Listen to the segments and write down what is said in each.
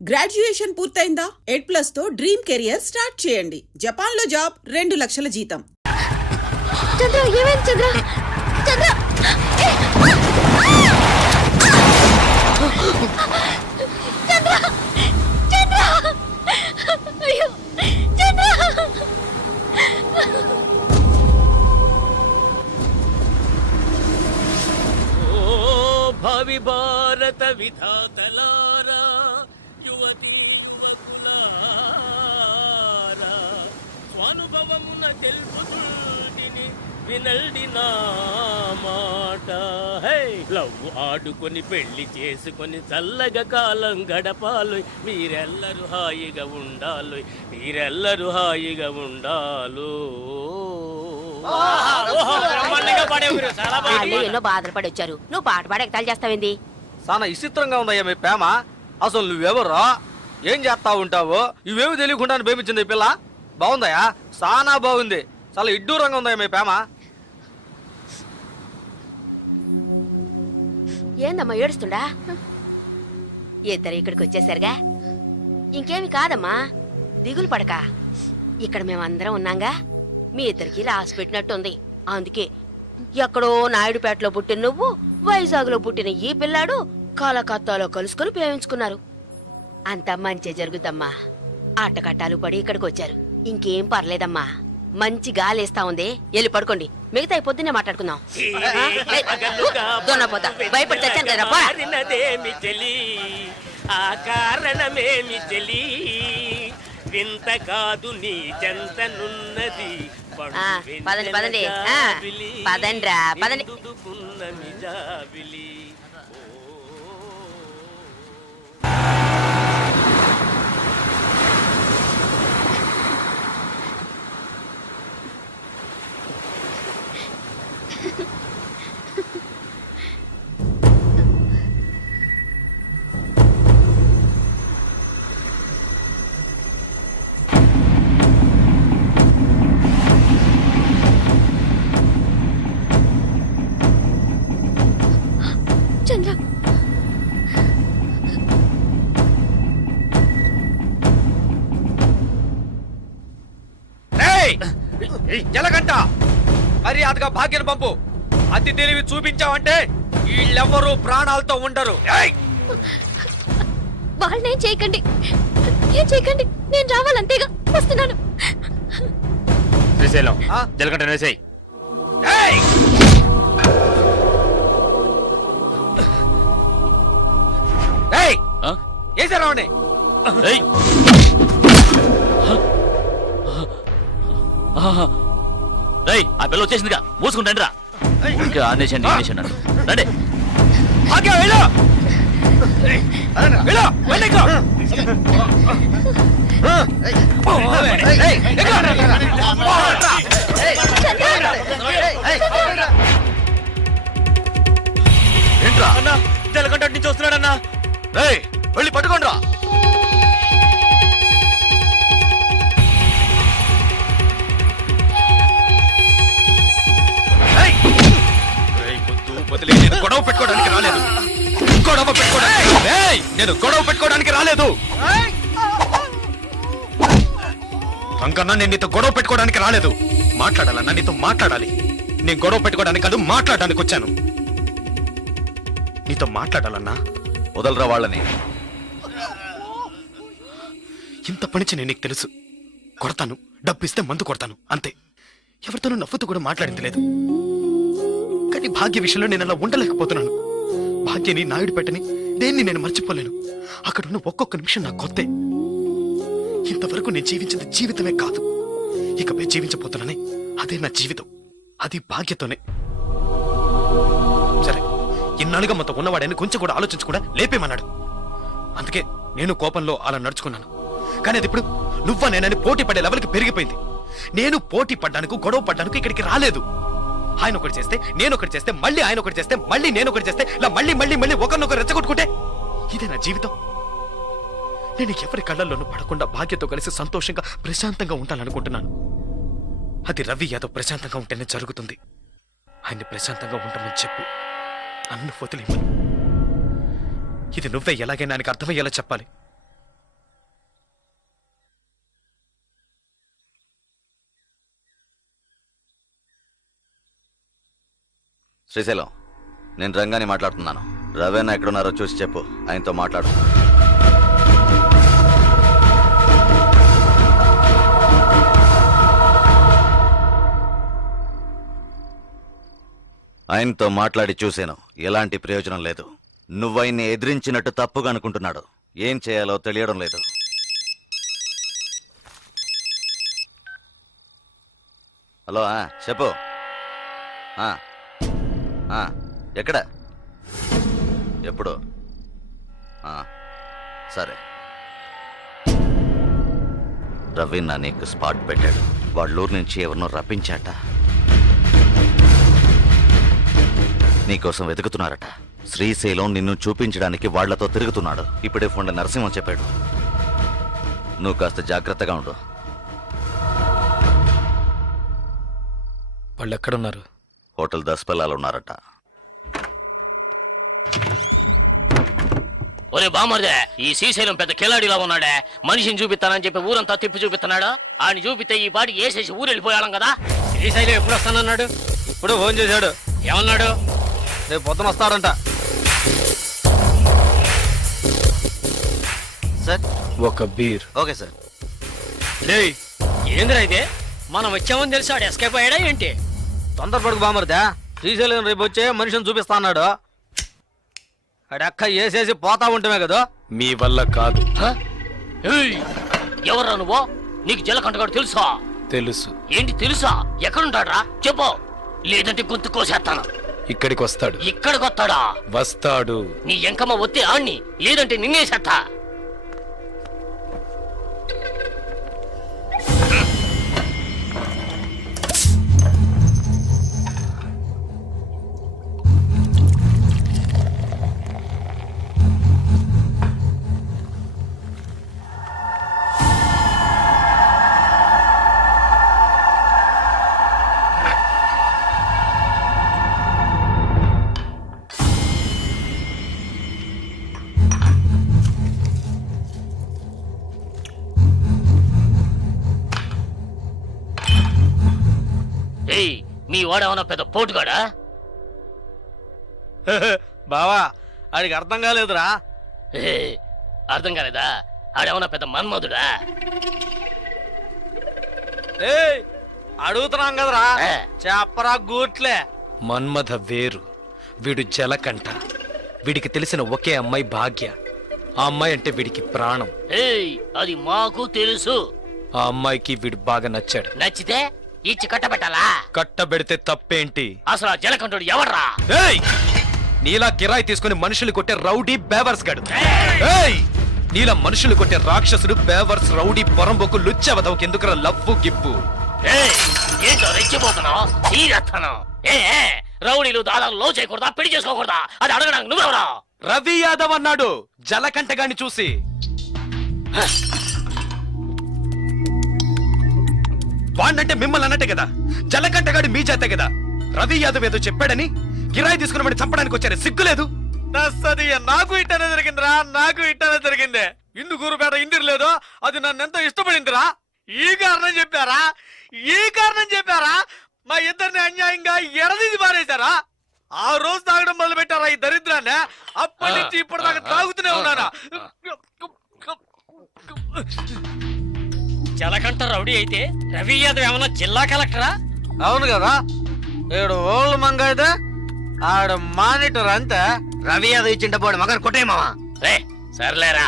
Graduation పూర్తయిందా? 8+ తో dream career start చేయండి. Japan లో జాబ్, 2 లక్షల జీతం. చంద్ర, ఏమైంది చంద్ర? చంద్ర, చంద్ర, చంద్ర, అయ్యో చంద్ర. భావి భారత విధాతలారా, యువతీ యువకులారా, స్వానుభవమున తెలుపుతుంటిని వినల్డి నా మాట. హే, లవ్ ఆడుకొని పెళ్లి చేసుకొని చల్లగా కాలం గడపాలి. మీరెల్లరూ హాయిగా ఉండాలి, మీరెల్లరూ హాయిగా ఉండాలు. ఎన్నో బాధలు పడి వచ్చారు, నువ్వు పాట పాడి ఎగతాలు చేస్తావేంది? చాలా విచిత్రంగా ఉందయ్యా మీ ప్రేమ. అసలు నువ్వెవరో, ఏం చేస్తా ఉంటావో ఇవేమి తెలియకుండా ప్రేమించింది ఈ పిల్ల. బాగుందయ్యా, చాలా బాగుంది. చాలా ఇడ్డూరంగా ఉందయ్యా మీ ప్రేమ. ఏందమ్మా ఏడుస్తుండా? ఇద్దరు ఇక్కడికి వచ్చేసరిగా ఇంకేమి కాదమ్మా, దిగులు పడక. ఇక్కడ మేమందరం ఉన్నాగా, మీ ఇద్దరికి రాసి పెట్టినట్టుంది. అందుకే ఎక్కడో నాయుడుపేటలో పుట్టిన నువ్వు, వైజాగ్ లో పుట్టిన ఈ పిల్లాడు కలకత్తాలో కలుసుకుని ప్రేమించుకున్నారు. అంతా మంచి జరుగుద్దమ్మా. ఆటకట్టాలు పడి ఇక్కడికి వచ్చారు, ఇంకేం పర్లేదమ్మా. మంచి గాలేస్తా ఉంది, వెళ్ళి పడుకోండి. మిగతా పొద్దున్నే మాట్లాడుకుందాం. దొన్నపోతా భయపడి చచ్చాను కదా. ఆ కారణమేమి తెలి వింత కాదు నీ చెంతనున్నది. పదండి పదండి పదండ్రా పదండి. చంద్ర, ఎలగంట మర్యాదగా భాగ్యను పంపు. అతి తెలివి చూపించావంటే వీళ్ళెవ్వరూ ప్రాణాలతో ఉండరు. వాళ్ళనేం చేయకండి, ఏం చేయకండి. నేను రావాలంతేగా, వస్తున్నాను. శ్రీశైలం జలగంట వేసేయ్. ఏసారావని ఆ పిల్ల వచ్చేసిందిగా, మూసుకుంటాండి రా. ఇంకా ఆనేసండి రండి. ఏంట్రా అన్నా, జలగంట నుంచి వస్తున్నాడన్నా. వెళ్ళి పట్టుకోండి రా. గొడవ పెట్టుకోవడానికి రాలేదు, నేను గొడవ పెట్టుకోవడానికి రాలేదు. అంకన్నా, నేను నీతో గొడవ పెట్టుకోవడానికి రాలేదు. మాట్లాడాలన్నా నీతో మాట్లాడాలి. నేను గొడవ పెట్టుకోవడానికి కాదు, మాట్లాడడానికి వచ్చాను. నీతో మాట్లాడాలన్నా. వదలరా వాళ్ళని. ఇంత పనిచి నేను నీకు తెలుసు. కొడతాను, డబ్బు ఇస్తే మందు కొడతాను, అంతే. ఎవరితోనూ నవ్వుతూ కూడా మాట్లాడింది లేదు. కానీ భాగ్య విషయంలో నేను అలా ఉండలేకపోతున్నాను. భాగ్యని, నాయుడు పెట్టని దేన్ని నేను మర్చిపోలేను. అక్కడున్న ఒక్కొక్క నిమిషం నాకు కొత్తే. ఇంతవరకు నేను జీవించింది జీవితమే కాదు, ఇకపై జీవించబోతున్నానే అదే నా జీవితం. అది భాగ్యతోనే. సరే, ఇన్నాళ్ళుగా మొత్తం ఉన్నవాడని కొంచెం కూడా ఆలోచించకుండా లేపేమన్నాడు. అందుకే నేను కోపంలో అలా నడుచుకున్నాను. కానీ అది ఇప్పుడు నువ్వా నేనని పోటీ పడే లెవెల్కి పెరిగిపోయింది. నేను పోటీ పడ్డానికి, గొడవ పడ్డానికి ఇక్కడికి రాలేదు. ఆయన ఒకటి చేస్తే, నేను ఒకటి చేస్తే, మళ్ళీ ఆయన ఒకటి చేస్తే, మళ్ళీ నేను ఒకటి చేస్తే, ఇలా మళ్ళీ మళ్ళీ మళ్ళీ ఒకరినొకరు రెచ్చగొట్టుకుంటే ఇదే నా జీవితం. నేను ఎవరి కళ్ళల్లోనూ పడకుండా భాగ్యతో కలిసి సంతోషంగా ప్రశాంతంగా ఉంటాననుకుంటున్నాను. అది రవి యాదవ్ ప్రశాంతంగా ఉంటేనే జరుగుతుంది. ఆయన్ని ప్రశాంతంగా ఉండమని చెప్పు, అన్ను వదిలేమని. ఇది నువ్వే ఎలాగైనా ఆయనకు అర్థమయ్యేలా చెప్పాలి. శ్రీశైలం, నేను రంగాని మాట్లాడుతున్నాను. రవేనా ఎక్కడున్నారో చూసి చెప్పు, ఆయనతో మాట్లాడు. ఆయనతో మాట్లాడి చూశాను, ఎలాంటి ప్రయోజనం లేదు. నువ్వైన్ని ఎదిరించినట్టు తప్పుగా అనుకుంటున్నాడు. ఏం చేయాలో తెలియడం లేదు. హలో, చెప్పు. ఎక్కడ, ఎప్పుడు? సరే. రవీనా నీకు స్పాట్ పెట్టాడు. వాళ్ళూరు నుంచి ఎవరినో రప్పించాట. నీకోసం వెతుకుతున్నారట. శ్రీశైలం నిన్ను చూపించడానికి వాళ్లతో తిరుగుతున్నాడు. ఇప్పుడే ఫోన్లో నరసింహం చెప్పాడు. నువ్వు కాస్త జాగ్రత్తగా ఉండు. వాళ్ళు ఎక్కడున్నారు? హోటల్ దస్పల్లాలు ఉన్నారట. ఒరే బామర్దే, ఈ శ్రీశైలం పెద్ద కిలాడిలా ఉన్నాడే. మనిషిని చూపిస్తానని చెప్పి ఊరంతా తిప్పి చూపిస్తున్నాడు. ఆయన చూపితే ఈ పాటికి వేసేసి ఊరు వెళ్ళిపోయాం కదా. శ్రీశైలం ఎప్పుడు వస్తానన్నాడు? ఇప్పుడు ఫోన్ చేశాడు. ఏమన్నాడు? రేపు పొద్దున వస్తాడంట. సార్, ఒక బీర్. Okay sir. ఏందిరా ఇదే? మనం వచ్చామని తెలిసి ఆడు ఎస్కేప్ అయ్యాడా ఏంటి? తొందరపడుకు బామర్దా. శ్రీశైలం రేపు వచ్చే మనిషిని చూపిస్తా అన్నాడు. అడక్క వేసేసి పోతా ఉంటామే కదా. మీ వల్ల కాదు. ఎవరా నువ్వు? నీకు జలకంటగాడు తెలుసా? తెలుసు. ఏంటి తెలుసా? ఎక్కడుంటాడ్రా చెప్పు, లేదంటే గొంతు కోసేస్తాను. ఇక్కడికి వస్తాడు. ఇక్కడికి వస్తాడా? వస్తాడు. నీ ఎంకమ్మ ఒత్తి ఆణ్ణి, లేదంటే నిన్నేసేస్తా. ఏయ్, మీ వాడేమన్నా పెద్ద పోటుగాడా? బావా, ఆడికి అర్థం కాలేదురా. అర్థం కాలేదా? ఆడేమన్నా పెద్ద మన్మధుడా? ఏయ్, అడుగుతున్నాం కదరా. ఏ. చెప్పరా గూట్లే. మన్మథ వేరు, వీడు జలకంఠ. వీడికి తెలిసిన ఒకే అమ్మాయి భాగ్య. ఆ అమ్మాయి అంటే వీడికి ప్రాణం. ఏయ్, అది మాకు తెలుసు. ఆ అమ్మాయికి వీడు బాగా నచ్చాడు. నచ్చితే ఇచ్చి కట్టబెట్టాలా? కట్టబెడితే తప్పేంటి? అసలు ఆ జలకంఠుడు ఎవర్రా? ఏయ్! నీలా కిరాయి తీసుకుని మనుషులు కొట్టే రౌడీ బేవర్స్ గడు. ఏయ్! నీలా మనుషులు కొట్టే రాక్షసుడు బేవర్స్ రౌడీ పొరంబొక్కు లుచ్చవదవకి ఎందుకురా లవ్వు గిప్పు? ఏయ్, ఏంటో రెచ్చిపోతున్నావు? తీరేస్తాను. రౌడీలు దాదాపు లో చేయకూడదా? పెళ్లి చేసుకోకూడదా? అది అడగడానికి నువ్వెవరా? రవి యాదవ్ అన్నాడు జలకంఠగాన్ని చూసి. వాణ్ణంటే మిమ్మల్ని అన్నట్టే కదా. జలకంఠగాడి మీ చేతే కదా. రవి యాదవ్ ఏదో చెప్పాడని కిరాయి తీసుకున్నామని చంపడానికి వచ్చారు. సిగ్గులేదు? నాకు ఇట్టనే జరిగిందిరా, నాకు ఇట్టనే జరిగింది. ఇందుకూరుపేట ఇంటికి లేదు, అది నన్ను ఎంతో ఇష్టపడిందిరా. ఈ కారణం చెప్పారా మా ఇద్దరిని అన్యాయంగా ఎడదీసి పారేశారా? ఆ రోజు తాగడం మొదలు పెట్టారా ఈ దరిద్రాన్ని. అప్పటి నుంచి ఇప్పటిదాకా తాగుతూనే ఉన్నారా? జలకంఠ రౌడీ అయితే రవి యాదవ్ ఏమన్నా జిల్లా కలెక్టరా? అవును కదా. ఈడు ఓల్డ్ మంగ అయితే ఆడు మానిటర్ అంతే. రవి యాదవ్ ఇచ్చింట పోడు మగన్ కొట్టేమావా? రే సర్లేరా,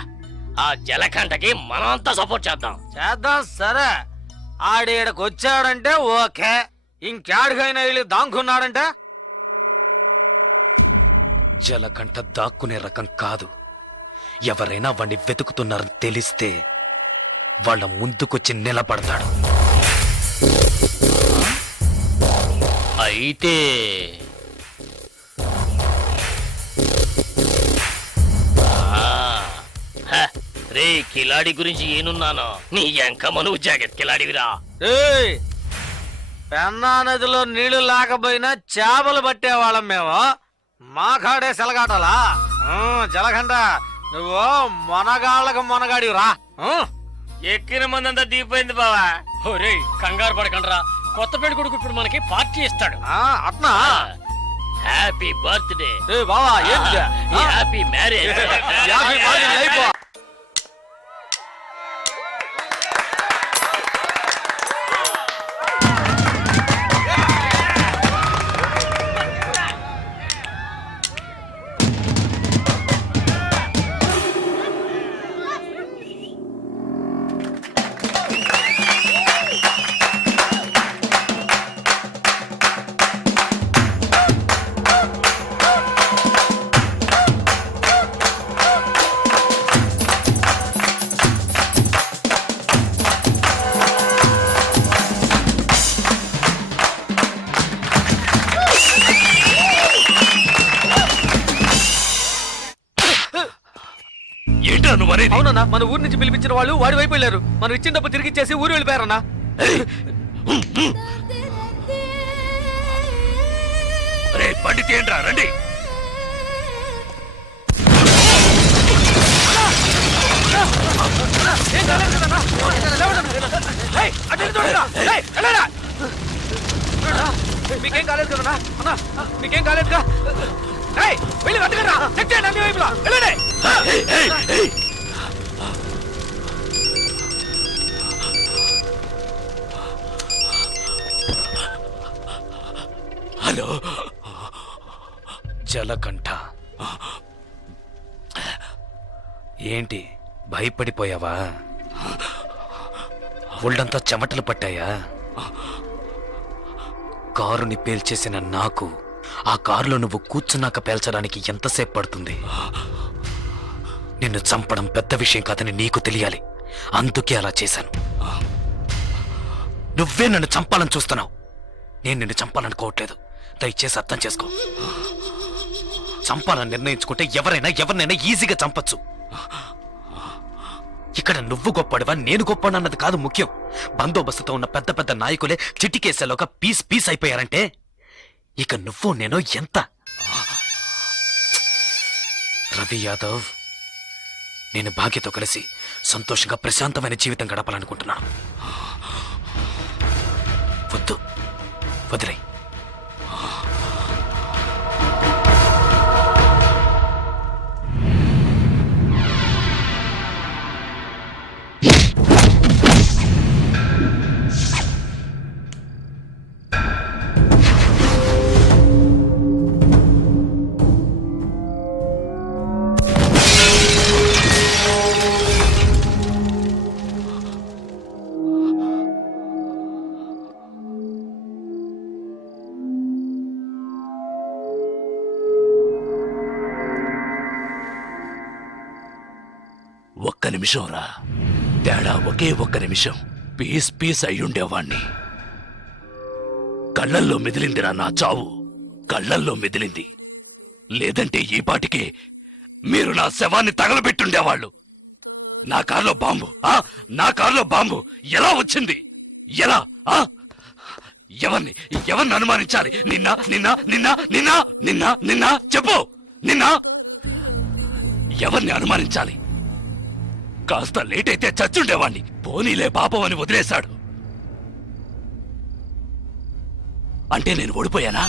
ఆ జలకంఠకి మనమంతా సపోర్ట్ చేద్దాం. చేద్దాం. సరే, ఆడీడకు వచ్చాడంటే ఓకే. ఇంకాడికైనా వెళ్ళి దాంకున్నాడంటే జలకంఠ దాక్కునే రకం కాదు. ఎవరైనా వాణ్ణి వెతుకుతున్నారని తెలిస్తే వాళ్ళ ముందుకొచ్చి నిలబడతాడు. అయితే రే కిలాడి గురించి ఏనున్నాను. నీ ఎంకమ్మ నువ్వు జాకెట్ కిలాడివిరా. ఏయ్, పెన్నా నదిలో నీళ్లు లేకపోయినా చేపలు పట్టేవాళ్ళం మేము. మా కాడే సెలగాటలా. జలగంట, నువ్వు మొనగాళ్ళకు మొనగాడిరా. ఎక్కిన మందంతా దిగిపోయింది బావా. ఒరే కంగారు పడకండ్రా, కొత్త పెళ్లి కొడుకు ఇప్పుడు మనకి పార్టీ ఇస్తాడు. అట్నా? హ్యాపీ బర్త్డే ఏ బావా ఏంటిదా? హ్యాపీ మ్యారేజ్ యాభై మార్కులు అయిపో. ఏంటో నువ్వు అనేది అవునన్నా, మన ఊరు నుంచి పిలిపించిన వాళ్ళు వాడి వైపు వెళ్ళారు. మనం ఇచ్చిన డబ్బు తిరిగి ఇచ్చేసి ఊరు వెళ్ళిపోయారన్నా. రే బండి తీయండిరా రండి. ఏం కాలేదు కదన్నా? ఏయ్, అటు ఇటు చూడరా. ఏయ్, వెళ్ళరా. మీకేం కాలేదు కదన్నా? అన్నా, మీకేం కాలేదుగా? ఏయ్, వెళ్ళి వెతకరా. చెక్ చేయండి అన్ని వైపులా. వెళ్ళండి. హలో జలకంఠ, ఏంటి భయపడిపోయావా? ఒళ్ళంతా చెమటలు పట్టాయా? కారుని పేల్చేసిన నాకు ఆ కారులో నువ్వు కూర్చున్నాక పేల్చడానికి ఎంతసేపు పడుతుంది? నిన్ను చంపడం పెద్ద విషయం కాదని నీకు తెలియాలి, అందుకే అలా చేశాను. నువ్వే నన్ను చంపాలని చూస్తున్నావు, నేను నిన్ను చంపాలనుకోవట్లేదు. దయచేసి అర్థం చేసుకో. చంపాలని నిర్ణయించుకుంటే ఎవరినైనా ఈజీగా చంపచ్చు. ఇక్కడ నువ్వు గొప్పడివా నేను గొప్పడన్నది కాదు ముఖ్యం. బందోబస్తుతో ఉన్న పెద్ద పెద్ద నాయకులే చిటికేసేలోగా పీస్ అయిపోయారంటే ఇక నువ్వు నేను ఎంత? రవి యాదవ్, నేను భాగ్యతో కలిసి సంతోషంగా ప్రశాంతమైన జీవితం గడపాలనుకుంటున్నాను. వద్దు, వదిలే. ఒక్క నిమిషం రా తేడా, ఒకే ఒక్క నిమిషం. పీస్ అయ్యుండేవాణ్ణి. కళ్ళల్లో మెదిలిందిరా నా చావు, కళ్ళల్లో మెదిలింది. లేదంటే ఈ పాటికే మీరు నా శవాన్ని తగలబెట్టుండేవాళ్ళు. నా కారులో బాంబు, నా కారులో బాంబు ఎలా వచ్చింది? ఎలా? ఎవరిని అనుమానించాలి? నిన్న చెప్పు. ఎవరిని అనుమానించాలి? కాస్త లేట్ అయితే చచ్చుండేవాణ్ణి. పోనీలే పాపం అని వదిలేశాడు. అంటే నేను ఓడిపోయానా?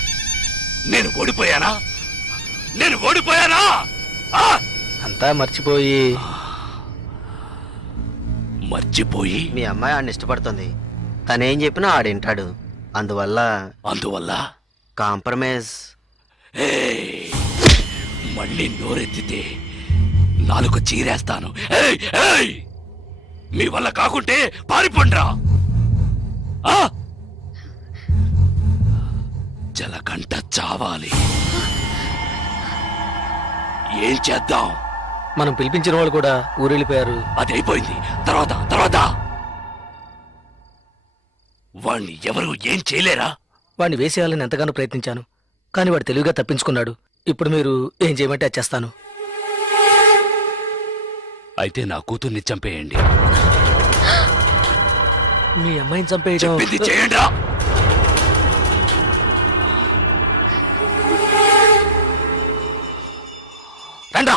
అంతా మర్చిపోయి మీ అమ్మాయి ఆడిని ఇష్టపడుతుంది. తనేం చెప్పినా ఆడింటాడు. అందువల్ల కాంప్రమైజ్. మళ్ళీ నోరెత్తితే నాలుగు చీరేస్తాను. మీ వల్ల కాకుంటే పారిపోండ్రా. జలకంఠ చావాలి. ఏం చేద్దాం? మనం పిలిపించిన వాళ్ళు కూడా ఊరెళ్ళిపోయారు. అది అయిపోయింది. తర్వాత వాణ్ణి ఎవరు ఏం చేయలేరా? వాడిని వేసేయాలని ఎంతగానో ప్రయత్నించాను, కానీ వాడు తెలివిగా తప్పించుకున్నాడు. ఇప్పుడు మీరు ఏం చేయమంటే అది చేస్తాను. అయితే నా కూతుర్ని చంపేయండి. మీ అమ్మాయిని చంపేయడం చెప్పింది చేయండి. రండా.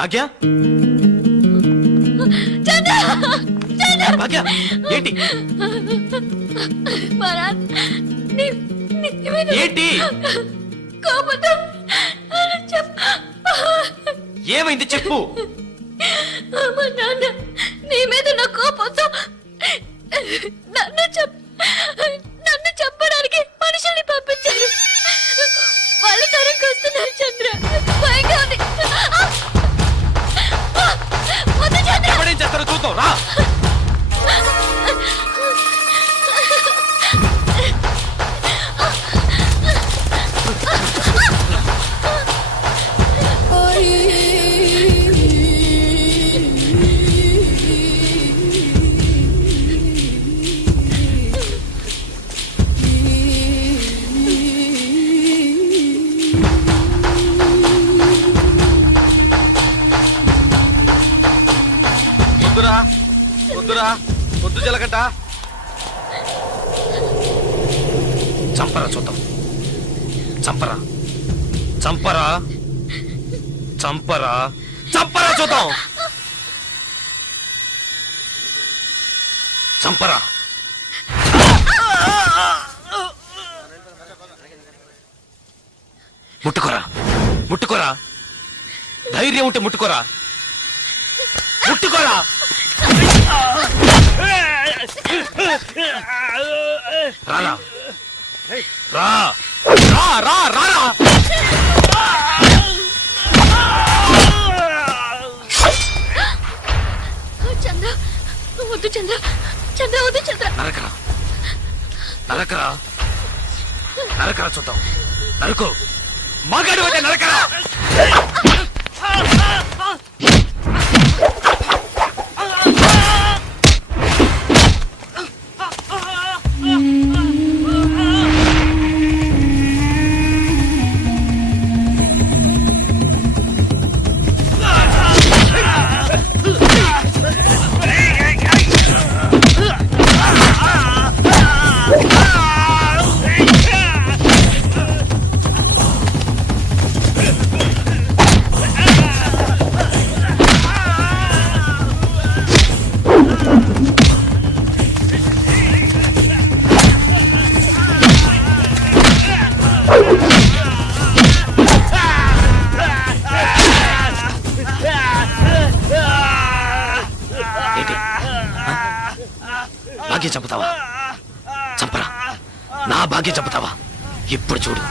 భాగ్య భాగ్య ఏంటి ఏంటి ఏమైంది చెప్పు. నీ మీద నా కోపంతో నన్ను చెప్పడానికి మనుషుల్ని పంపించారు. వాళ్ళు తరకు వస్తున్నారు చంద్ర. భయంగా ఉంది. వద్దు చంద్ర. ఎవడేం చేస్తారో చూద్దాం రా. వద్దురా వద్దురా వద్దు జలగంట. చంపరా చూద్దాం. చంపరా చంపరా చంపరా చంపరా చూద్దాం. చంపరా. ముట్టుకోరా ముట్టుకోరా. ధైర్యం ఉంటే ముట్టుకోరా. ముట్టుకోరా. రారా రా రా రా రారా. చంద్ర వద్దు చంద్ర. చంద్ర వద్దు చంద్ర. నరకరా నరకరా నరకరా చూద్దాం. నరకు మగాడు అయితే నరకరా. భాగ్యం చంపుతావా? చంపరా. నా భాగ్యం చంపుతావా? ఇప్పుడు చూడు.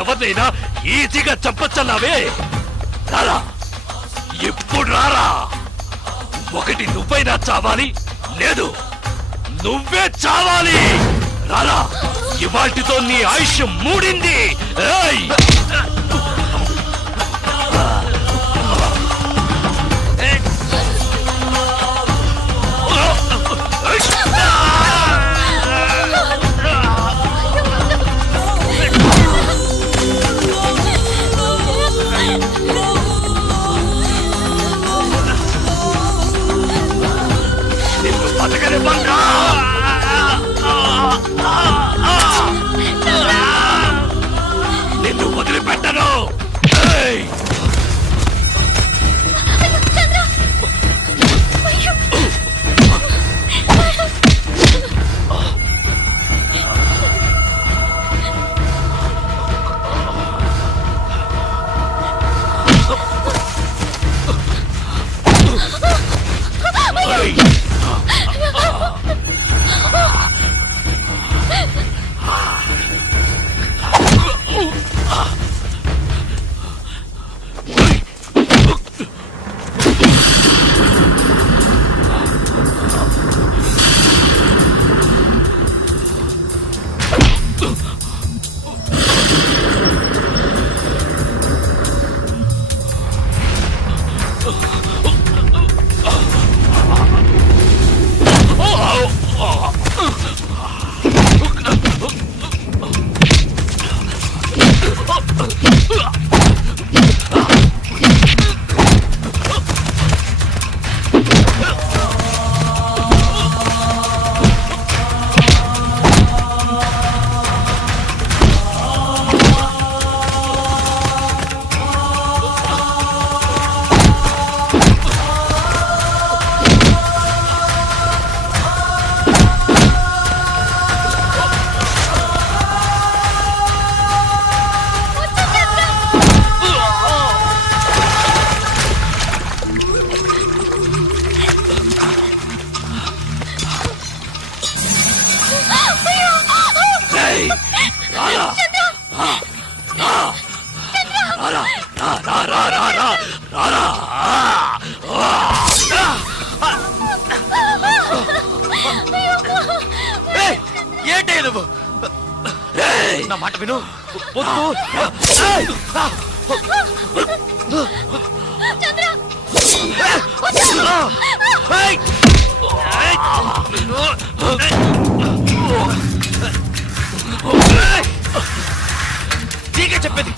ఎవరినైనా ఈజీగా చంపచ్చన్నావే. రారా ఇప్పుడు రారా. ఒకటి నువ్వైనా చావాలి, లేదు నువ్వే చావాలి. రారా. ఇవాటితో నీ ఆయుష్ మూడింది. ఏయ్! వదిలిపెట్టను ఏయ్! ఏయ్! రారా! రా! రారా! రారా! ఏయ్, ఏంటే నువ్వు ఏయ్! నా మాట విను వద్దు ఏయ్! ఏయ్! నీకే చెప్పేది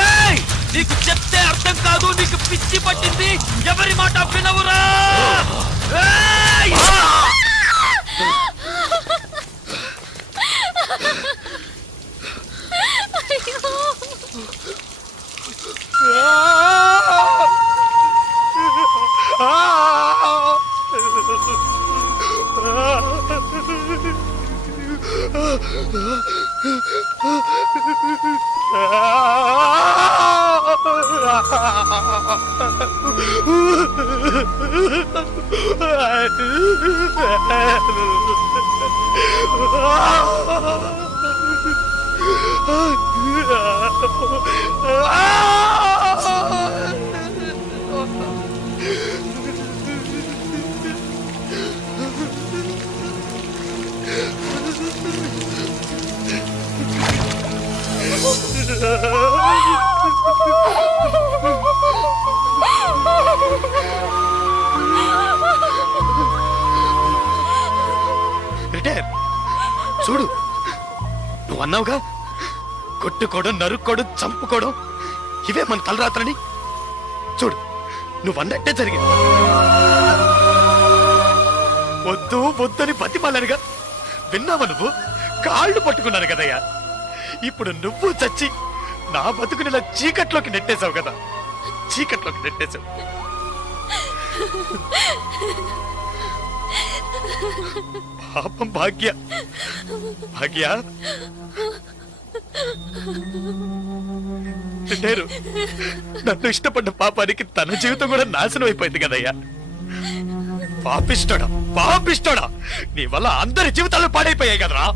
ఏయ్! నీకు చెప్తే అర్థం కాదు నీకు పిచ్చి పట్టింది ఎవరి మాట వినవురా ఏయ్! రిటైర్ చూడు నువ్వు అన్నావుగా కొట్టుకోవడం నరుక్కోవడం చంపుకోవడం ఇవే మన తలరాత్రని చూడు నువ్వు అన్నట్టే జరిగింది వద్దు వద్దని బతిమాలనుగా విన్నావా నువ్వు కాళ్ళు పట్టుకున్నాను కదయ్యా ఇప్పుడు నువ్వు చచ్చి నా బతుకునిలా చీకట్లోకి నెట్టేశావు కదా చీకట్లోకి నెట్టేశావు పాపం భాగ్య భాగ్య నేను నన్ను ఇష్టపడ్డ పాపానికి తన జీవితం కూడా నాశనం అయిపోయింది కదయ్యా పాపిష్టోడా పాపిష్టోడా నీ వల్ల అందరి జీవితాలు పాడైపోయాయి కదరా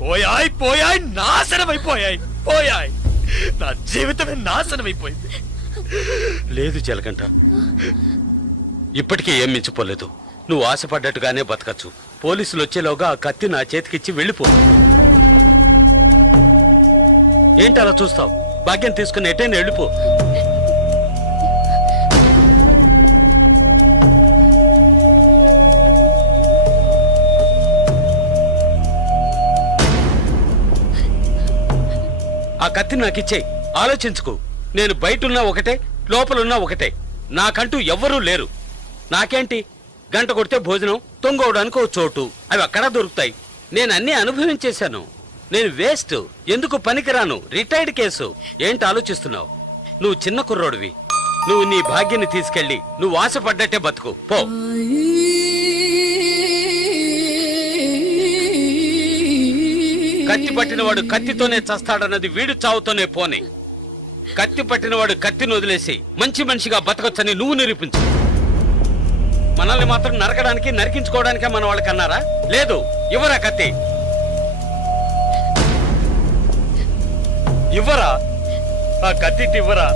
పోయాయి పోయాయి నాశనం అయిపోయాయి పోయాయి నా జీవితమే నాశనం అయిపోయింది లేదు చిలకంట ఇప్పటికీ ఏం మించిపోలేదు నువ్వు ఆశపడ్డట్టుగానే బతకచ్చు పోలీసులు వచ్చేలోగా ఆ కత్తి నా చేతికిచ్చి వెళ్ళిపో ఏంటి అలా చూస్తావు భాగ్యం తీసుకుని ఎటైనా వెళ్ళిపో ఆ కత్తి నాకిచ్చేయి ఆలోచించుకో నేను బయటున్నా ఒకటే లోపలున్నా ఒకటే నాకంటూ ఎవ్వరూ లేరు నాకేంటి గంట కొడితే భోజనం, తొంగవడానికి ఓ చోటు, అవి అక్కడ దొరుకుతాయి. నేను అన్ని అనుభవించేశాను. నేను వేస్ట్, ఎందుకు పనికిరాను, రిటైర్డ్ కేసు. ఏంటి ఆలోచిస్తున్నావు? నువ్వు చిన్న కుర్రోడివి. నువ్వు నీ భాగ్యాన్ని తీసుకెళ్ళి నువ్వు ఆశపడ్డట్టే బతుకు పో. కత్తి పట్టినవాడు కత్తితోనే చస్తాడన్నది వీడు చావుతోనే పోని. కత్తి పట్టినవాడు కత్తిని వదిలేసి మంచి మనిషిగా బతకొచ్చని నువ్వు నిరూపించు. మనల్ని మాత్రం నరకడానికి, నరికించుకోవడానికే మన వాళ్ళకి అన్నారా? లేదు, ఇవ్వరా కత్తి, ఇవ్వరా ఆ కత్తి ఇవ్వరా.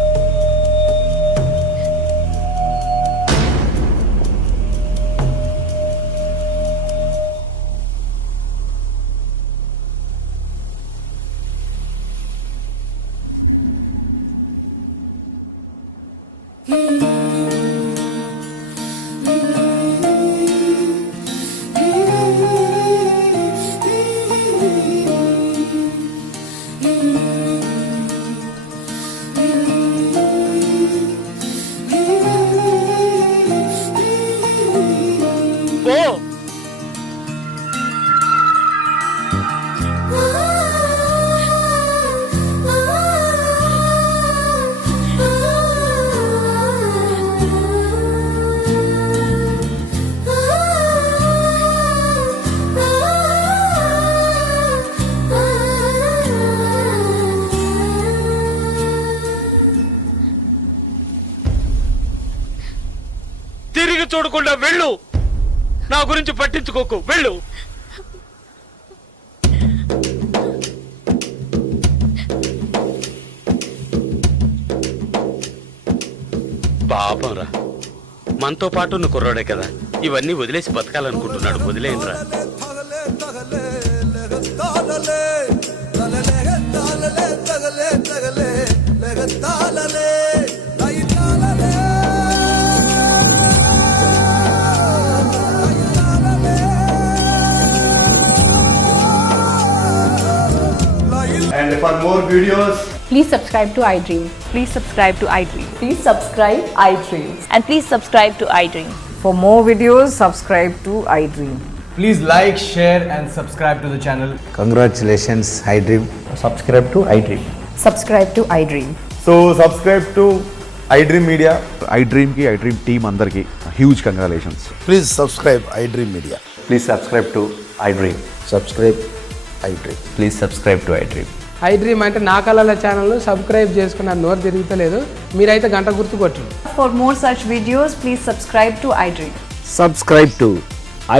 పో. తిరిగి చూడకుండా వెళ్ళు. నా గురించి పట్టించుకోకు, వెళ్ళు. పాపంరా, మనతో పాటు ఉన్న కుర్రాడే కదా, ఇవన్నీ వదిలేసి బతకాలనుకుంటున్నాడు. వదిలేయండిరా. And for more videos, please subscribe to iDream. Please subscribe to iDream. Please subscribe iDream. And please subscribe to iDream. For more videos, subscribe to iDream. please like, share and subscribe to the channel. Congratulations, iDream. Subscribe to iDream. Subscribe to iDream. So subscribe to iDream Media. iDream ki iDream team andarki huge congratulations. Please subscribe I dream media. Please subscribe to iDream. Subscribe I dream. Please subscribe to iDream. iDream అంటే నా కళల channel subscribe చేసుకున్న నోరు తిరుగుతలేదు. మీరైతే గంట గుర్తు కొట్టండి. For more such videos, please subscribe to iDream. Subscribe to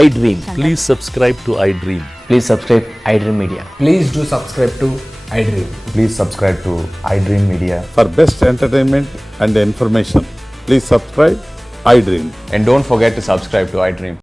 iDream. Please subscribe to iDream. Please subscribe iDream Media. Please do subscribe to iDream. Please subscribe to iDream Media. For best entertainment and information, please subscribe iDream. And don't forget to subscribe to iDream.